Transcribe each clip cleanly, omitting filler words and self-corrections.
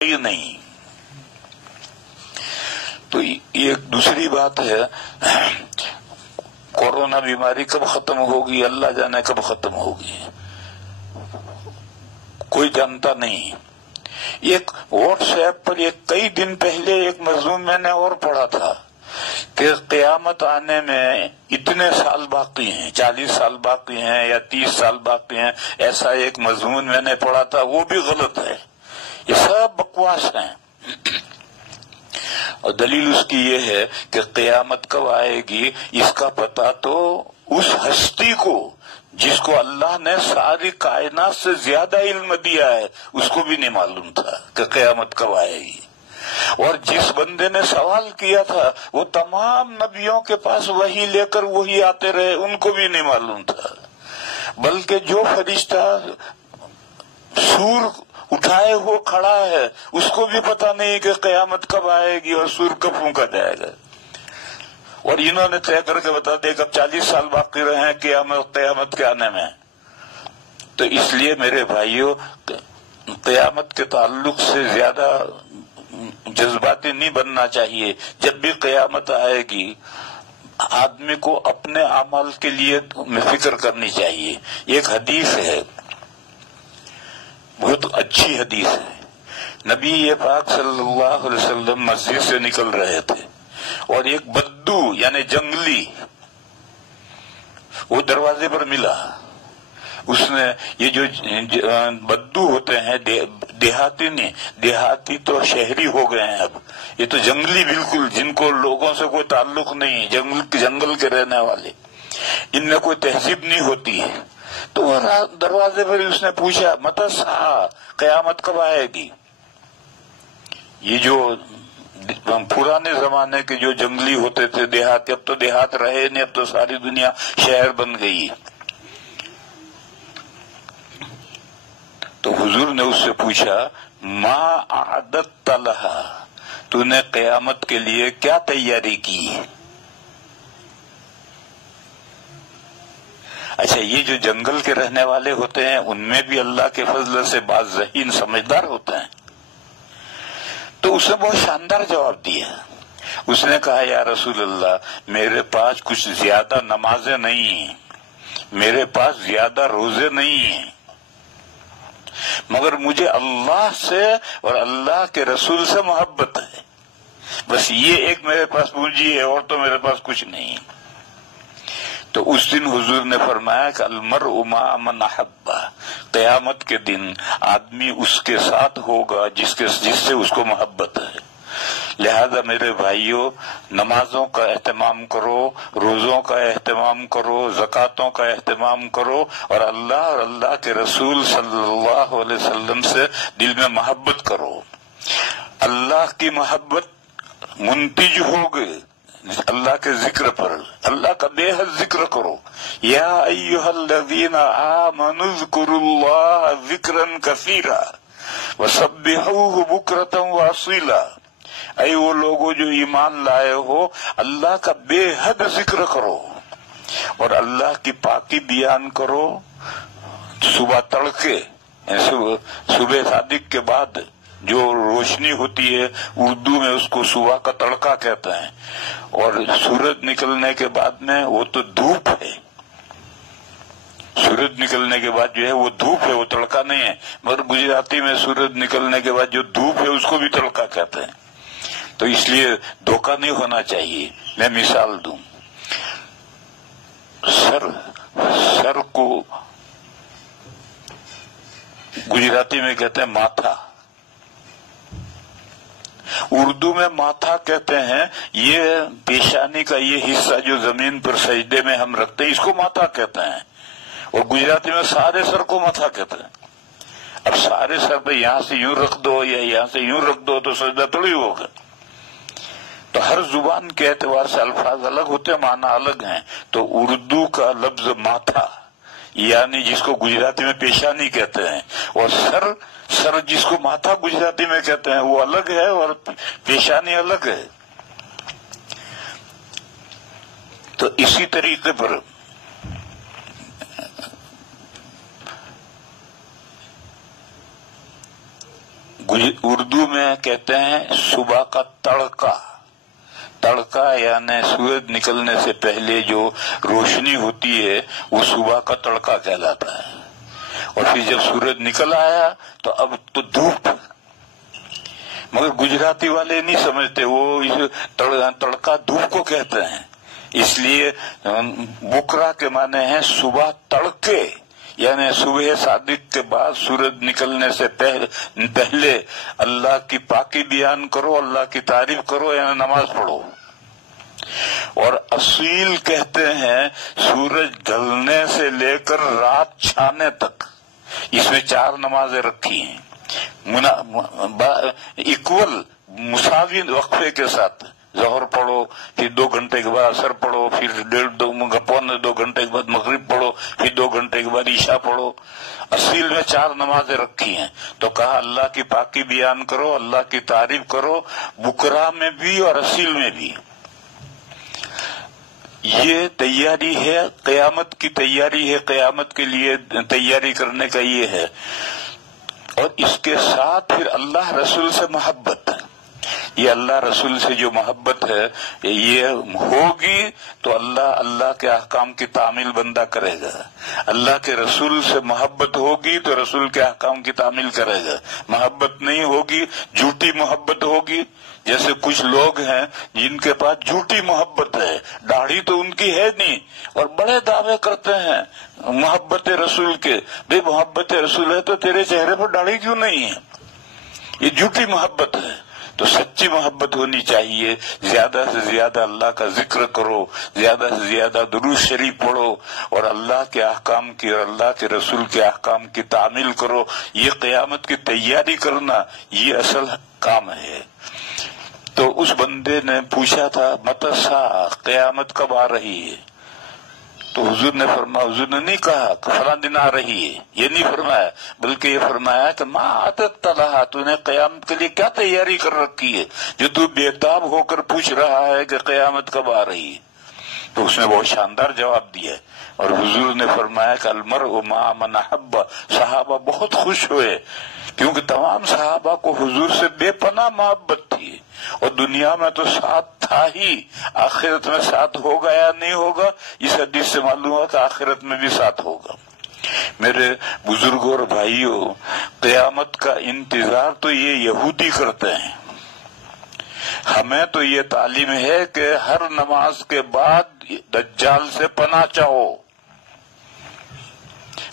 ہی نہیں. تو یہ دوسری بات ہے، کورونا بیماری کب ختم ہوگی اللہ جانے کب ختم ہوگی، کوئی جانتا نہیں. ایک واٹس ایپ پر کئی دن پہلے ایک مضمون میں نے اور پڑھا تھا کہ قیامت آنے میں اتنے سال باقی ہیں، 40 سال باقی ہیں یا 30 سال باقی ہیں، ایسا ایک مضمون میں نے پڑھا تھا. وہ بھی غلط ہے، یہ سب بکواس ہیں. اور دلیل اس کی یہ ہے کہ قیامت کب آئے گی اس کا پتہ تو اس ہستی کو جس کو اللہ نے ساری کائنات سے زیادہ علم دیا ہے اس کو بھی نہیں معلوم تھا کہ قیامت کب آئے گی. اور جس بندے نے سوال کیا تھا وہ تمام نبیوں کے پاس وہی لے کر وہی آتے رہے، ان کو بھی نہیں معلوم تھا. بلکہ جو فرشتہ سور اٹھائے ہو کھڑا ہے اس کو بھی پتا نہیں کہ قیامت کب آئے گی اور سور کب پھونکا جائے گا. اور انہوں نے طے کر کے بتا دیا کہ اب 40 سال باقی رہے ہیں قیامت کے آنے میں. تو اس لیے میرے بھائیوں، قیامت کے تعلق سے زیادہ جذباتی نہیں بننا چاہیے. جب بھی قیامت آئے گی آدمی کو اپنے اعمال کے لیے فکر کرنی چاہیے. ایک حدیث ہے، بہت اچھی حدیث ہے. نبی پاک صلی اللہ علیہ وسلم مسجد سے نکل رہے تھے اور ایک بدو یعنی جنگلی وہ دروازے پر ملا. اس نے، یہ جو بدو ہوتے ہیں دیہاتی نہیں، دیہاتی تو شہری ہو گئے ہیں اب، یہ تو جنگلی بالکل، جن کو لوگوں سے کوئی تعلق نہیں، جنگل کے رہنے والے، ان میں کوئی تہذیب نہیں ہوتی ہے. تو وہ دروازے پر اس نے پوچھا متی الساعہ، قیامت کب آئے گی. یہ جو پرانے زمانے کے جو جنگلی ہوتے تھے دیہات، اب تو دیہات رہے نہیں، اب تو ساری دنیا شہر بن گئی. تو حضور نے اس سے پوچھا ما اعددت لہا، تو نے قیامت کے لیے کیا تیاری کی. اچھا، یہ جو جنگل کے رہنے والے ہوتے ہیں ان میں بھی اللہ کے فضل سے بعض ذہین سمجھدار ہوتے ہیں. تو اس نے بہت شاندار جواب دیا. اس نے کہا یا رسول اللہ، میرے پاس کچھ زیادہ نمازیں نہیں ہیں، میرے پاس زیادہ روزے نہیں ہیں، مگر مجھے اللہ سے اور اللہ کے رسول سے محبت ہے. بس یہ ایک میرے پاس پونجی ہے، اور تو میرے پاس کچھ نہیں. تو اس دن حضور نے فرمایا کہ المرء مع من احب، قیامت کے دن آدمی اس کے ساتھ ہوگا جس سے اس کو محبت ہے. لہذا میرے بھائیوں، نمازوں کا اہتمام کرو، روزوں کا اہتمام کرو، زکاتوں کا اہتمام کرو، اور اللہ کے رسول صلی اللہ علیہ وسلم سے دل میں محبت کرو. اللہ کی محبت منتج ہوگی اللہ کے ذکر پر، اللہ کا بے حد ذکر کرو. یا ایھا الذین آمنوا اذکروا اللہ ذکرا کثیرا وسبحوہ بکرۃ واصیلا. اے وہ لوگوں جو ایمان لائے ہو، اللہ کا بے حد ذکر کرو اور اللہ کی پاکی بیان کرو. صبح تڑکے، صبح صادق کے بعد جو روشنی ہوتی ہے اردو میں اس کو صبح کا تڑکا کہتے ہیں، اور سورج نکلنے کے بعد میں وہ تو دھوپ ہے. سورج نکلنے کے بعد جو ہے وہ دھوپ ہے، وہ تڑکا نہیں ہے. مگر گجراتی میں سورج نکلنے کے بعد جو دھوپ ہے اس کو بھی تڑکا کہتے ہیں. تو اس لیے دھوکہ نہیں ہونا چاہیے. میں مثال دوں، سر کو گجراتی میں کہتے ہیں ماتھا، اردو میں ماتھا کہتے ہیں. یہ پیشانی کا یہ حصہ جو زمین پر سجدے میں ہم رکھتے ہیں اس کو ماتھا کہتے ہیں، اور گجراتی میں سارے سر کو ماتھا کہتے ہیں. اب سارے سر پہ یہاں سے یوں رکھ دو یا یہاں سے یوں رکھ دو تو سجدہ تھوڑی ہوگا. تو ہر زبان کے اعتبار سے الفاظ الگ ہوتے ہیں، معنی الگ ہیں. تو اردو کا لفظ ماتھا یعنی جس کو گجراتی میں پیشانی کہتے ہیں، اور سر جس کو ماتھا گجراتی میں کہتے ہیں وہ الگ ہے اور پیشانی الگ ہے. تو اسی طریقے پر اردو میں کہتے ہیں صبح کا تڑکا. تڑکا یعنی سورج نکلنے سے پہلے جو روشنی ہوتی ہے وہ صبح کا تڑکا کہلاتا ہے. اور پھر جب سورج نکل آیا تو اب تو دھوپ. مگر گجراتی والے نہیں سمجھتے, وہ تڑکا دھوپ کو کہتے ہیں. اس لیے بکرا کے معنی ہے صبح تڑکے, یعنی صبح صادق کے بعد سورج نکلنے سے پہلے اللہ کی پاکی بیان کرو, اللہ کی تعریف کرو, یعنی نماز پڑھو. اور اصیل کہتے ہیں سورج ڈھلنے سے لے کر رات چھانے تک. اس میں 4 نمازیں رکھی ہیں ایکول مساوی وقفے کے ساتھ. ظہر پڑھو, پھر 2 گھنٹے کے بعد عصر پڑھو, پھر پونے 2 گھنٹے کے بعد مغرب پڑھو, پھر 2 گھنٹے کے بعد عشاء پڑھو. اصیل میں 4 نمازیں رکھی ہیں. تو کہا اللہ کی پاکی بیان کرو, اللہ کی تعریف کرو, بکرا میں بھی اور اصیل میں بھی. یہ تیاری ہے, قیامت کی تیاری ہے, قیامت کے لیے تیاری کرنے کا یہ ہے. اور اس کے ساتھ پھر اللہ رسول سے محبت. یہ اللہ رسول سے جو محبت ہے یہ ہوگی تو اللہ کے احکام کی تعمیل بندہ کرے گا. اللہ کے رسول سے محبت ہوگی تو رسول کے احکام کی تعمیل کرے گا. محبت نہیں ہوگی, جھوٹی محبت ہوگی. جیسے کچھ لوگ ہیں جن کے پاس جھوٹی محبت ہے, داڑھی تو ان کی ہے نہیں اور بڑے دعوے کرتے ہیں محبت رسول کے. بھئی محبت رسول ہے تو تیرے چہرے پر داڑھی کیوں نہیں ہے؟ یہ جھوٹی محبت ہے. تو سچی محبت ہونی چاہیے. زیادہ سے زیادہ اللہ کا ذکر کرو, زیادہ سے زیادہ درود شریف پڑھو, اور اللہ کے احکام کی اور اللہ کے رسول کے احکام کی تعمیل کرو. یہ قیامت کی تیاری کرنا یہ اصل کام ہے. تو اس بندے نے پوچھا تھا متسا, قیامت کب آ رہی ہے؟ تو حضور نے فرمایا, حضور نے نہیں کہا فلاں دن آ رہی ہے, یہ نہیں فرمایا, بلکہ یہ فرمایا کہ ما عادت لہا, تو نے قیامت کے لیے کیا تیاری کر رکھی ہے جو تو بےتاب ہو کر پوچھ رہا ہے کہ قیامت کب آ رہی ہے؟ تو اس نے بہت شاندار جواب دیا. اور حضور نے فرمایا کہ المرء مع من احب. صحابہ بہت خوش ہوئے کیونکہ تمام صحابہ کو حضور سے بے پناہ محبت تھی, اور دنیا میں تو ساتھ تھا ہی, آخرت میں ساتھ ہوگا یا نہیں ہوگا اس حدیث سے معلوم ہوا کہ آخرت میں بھی ساتھ ہوگا. میرے بزرگوں اور بھائیوں, قیامت کا انتظار تو یہ یہودی کرتے ہیں. ہمیں تو یہ تعلیم ہے کہ ہر نماز کے بعد دجال سے پناہ چاہو.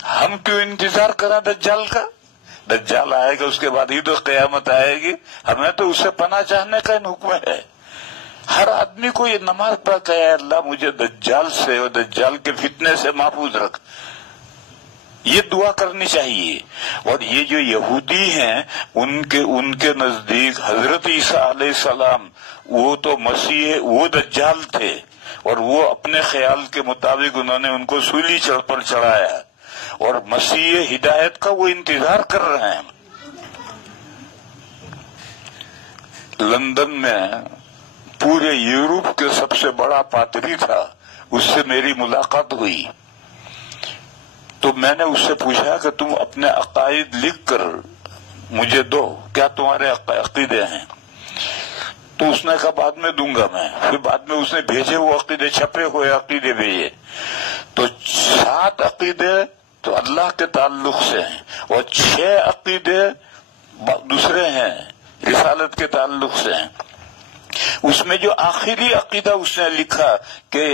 ہم کیوں انتظار کریں دجال کا؟ دجال آئے گا, اس کے بعد ہی تو قیامت آئے گی. ہمیں تو اس سے پناہ چاہنے کا حکم ہے. ہر آدمی کو یہ نماز پڑھ کہ اے اللہ مجھے دجال سے اور دجال کے فتنے سے محفوظ رکھ, یہ دعا کرنی چاہیے. اور یہ جو یہودی ہیں ان کے نزدیک حضرت عیسیٰ علیہ السلام وہ تو مسیح, وہ دجال تھے, اور وہ اپنے خیال کے مطابق انہوں نے ان کو سولی پر چڑھایا, اور مسیح ہدایت کا وہ انتظار کر رہے ہیں. لندن میں پورے یورپ کے سب سے بڑا پادری تھا, اس سے میری ملاقات ہوئی. تو میں نے اس سے پوچھا کہ تم اپنے عقائد لکھ کر مجھے دو, کیا تمہارے عقیدے ہیں؟ تو اس نے کہا بعد میں دوں گا میں. پھر بعد میں اس نے بھیجے وہ عقیدے, چھپے ہوئے عقیدے بھیجے. تو 7 عقیدے تو اللہ کے تعلق سے ہیں, اور 6 عقیدے دوسرے ہیں رسالت کے تعلق سے ہیں. اس میں جو آخری عقیدہ اس نے لکھا کہ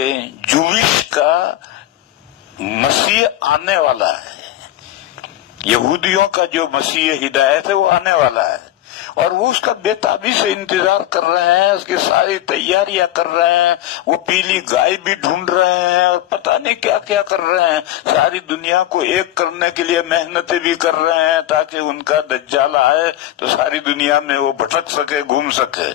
جویش کا مسیح آنے والا ہے, یہودیوں کا جو مسیح ہدایت ہے وہ آنے والا ہے, اور وہ اس کا بے تابی سے انتظار کر رہے ہیں, اس کی ساری تیاریاں کر رہے ہیں, وہ پیلی گائے بھی ڈھونڈ رہے ہیں, اور پتہ نہیں کیا کیا کر رہے ہیں. ساری دنیا کو ایک کرنے کے لیے محنتیں بھی کر رہے ہیں تاکہ ان کا دجال آئے تو ساری دنیا میں وہ بھٹک سکے, گھوم سکے.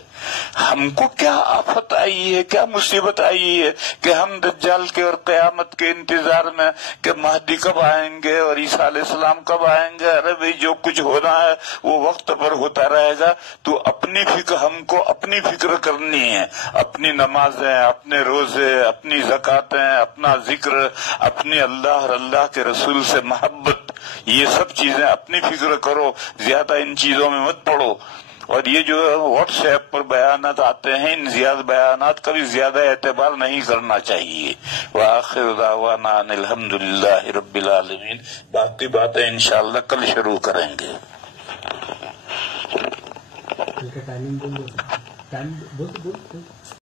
ہم کو کیا آفت آئی ہے, کیا مصیبت آئی ہے کہ ہم دجال کے اور قیامت کے انتظار میں کہ مہدی کب آئیں گے اور عیسیٰ علیہ السلام کب آئیں گے. ارے بھائی جو کچھ ہونا ہے وہ وقت پر ہوتا کیا رہے گا؟ تو اپنی فکر، ہم کو اپنی فکر کرنی ہے، اپنی نمازیں، اپنے روزے، اپنی زکاتیں، اپنا ذکر، اپنی اللہ اور اللہ کے رسول سے محبت، یہ سب چیزیں اپنی فکر کرو، زیادہ ان چیزوں میں مت پڑو۔ اور یہ جو واٹس ایپ پر بیانات آتے ہیں، ان زیادہ بیانات کا بھی زیادہ اعتبار نہیں کرنا چاہیے۔ وآخر دعوانا ان الحمدللہ رب العالمین۔ باقی باتیں انشاءاللہ کل شروع کریں گے۔ ٹائمنگ بول